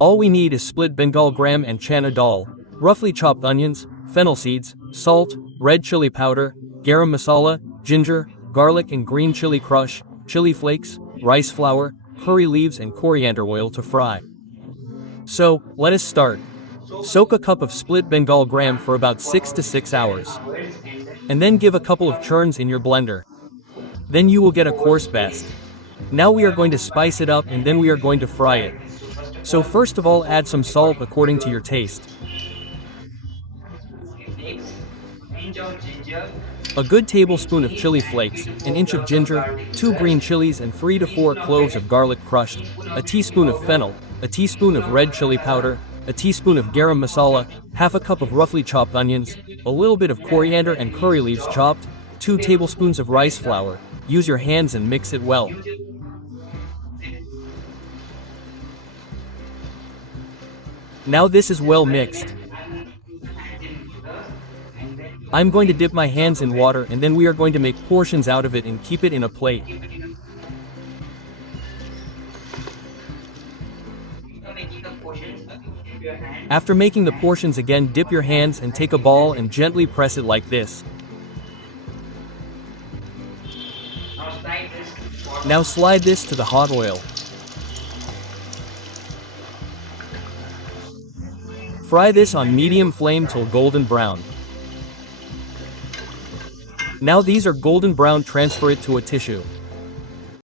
All we need is split Bengal gram and chana dal, roughly chopped onions, fennel seeds, salt, red chili powder, garam masala, ginger, garlic and green chili crush, chili flakes, rice flour, curry leaves and coriander oil to fry. So, let us start. Soak a cup of split Bengal gram for about 6 to 6 hours. And then give a couple of churns in your blender. Then you will get a coarse paste. Now we are going to spice it up and then we are going to fry it. So first of all, add some salt according to your taste. A good tablespoon of chili flakes, an inch of ginger, 2 green chilies and 3 to 4 cloves of garlic crushed, a teaspoon of fennel, a teaspoon of red chili powder, a teaspoon of garam masala, half a cup of roughly chopped onions, a little bit of coriander and curry leaves chopped, 2 tablespoons of rice flour. Use your hands and mix it well. Now this is well mixed. I'm going to dip my hands in water and then we are going to make portions out of it and keep it in a plate. After making the portions again, dip your hands and take a ball and gently press it like this. Now slide this to the hot oil. Fry this on medium flame till golden brown. Now these are golden brown, transfer it to a tissue.